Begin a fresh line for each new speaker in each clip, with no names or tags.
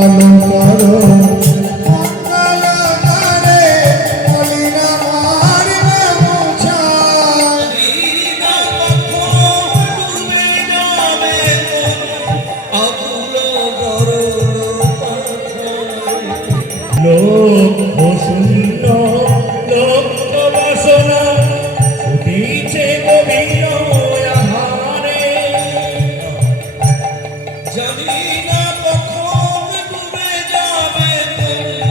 নির্মল করো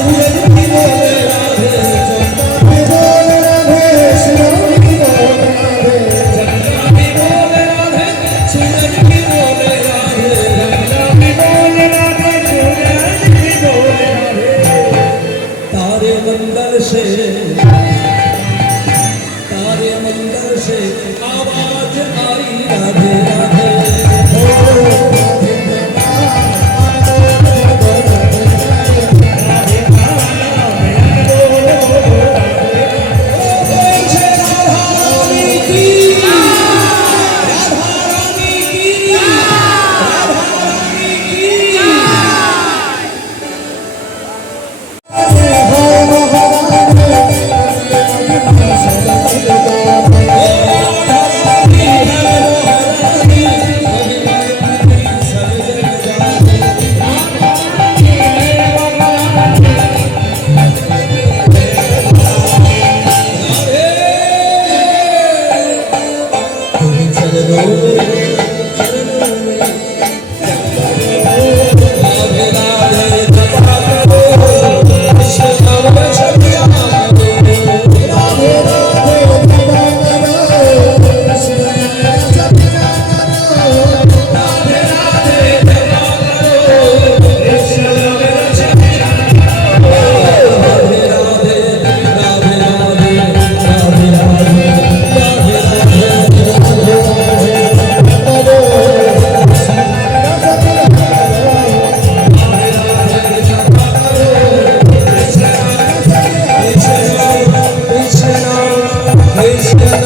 செங்கல் Hallelujah. বসে